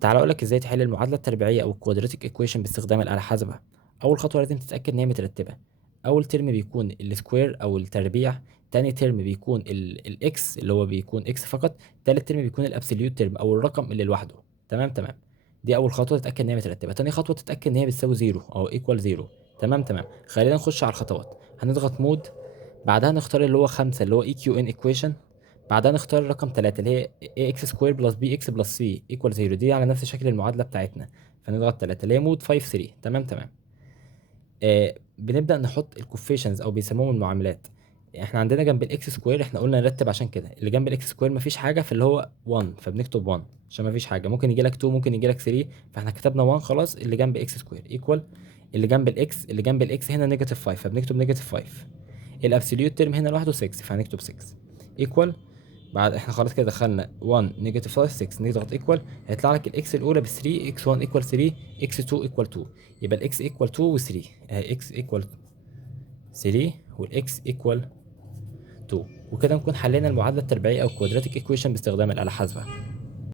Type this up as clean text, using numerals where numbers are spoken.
تعال اقول لك ازاي تحل المعادله التربيعيه او الكوادراتيك ايكويشن باستخدام الاله الحاسبه. اول خطوه لازم تتاكد ان هي مترتبه. اول ترم بيكون السكوير او التربيع، تاني ترم بيكون الاكس اللي هو بيكون اكس فقط، تالت ترم بيكون الابسوليوت ترم او الرقم اللي لوحده. تمام تمام. دي اول خطوه تتاكد ان هي مترتبه. تاني خطوه تتاكد ان هي بتساوي زيرو او ايكوال زيرو. تمام تمام. خلينا نخش على الخطوات. هنضغط مود، بعدها نختار اللي هو 5 اللي هو اي كيو ان ايكويشن، بعدها نختار رقم 3 اللي هي ax سكوير بلس bx بلس c ايكوال 0. دي على نفس شكل المعادله بتاعتنا، فنضغط 3 اللي هي مود 5 3. تمام تمام. بنبدا نحط الكوفيشنز او بيسموهم المعاملات. احنا عندنا جنب الاكس سكوير، احنا قلنا نرتب عشان كده اللي جنب الاكس سكوير مفيش حاجه، فاللي هو 1 فبنكتب 1 عشان مفيش حاجه. ممكن يجي لك 2، ممكن يجي لك 3، فاحنا كتبنا 1 خلاص. اللي جنب اكس سكوير ايكوال اللي جنب الاكس هنا نيجاتيف 5 فبنكتب نيجاتيف 5. الابسوليوت ترم هنا لوحده 6 فهنكتب 6 ايكوال. بعد احنا خلاص كده دخلنا 1 نيجاتيف 5 6، نضغط ايكوال، هيطلع لك الاكس الاولى ب 3، اكس 1 ايكوال 3، اكس 2 ايكوال 2. يبقى الاكس ايكوال 2 و 3 اهي، اكس ايكوال 3 والاكس ايكوال 2. وكده نكون حلينا المعادله التربيعيه او الكوادراتيك ايكويشن باستخدام الاله الحاسبه.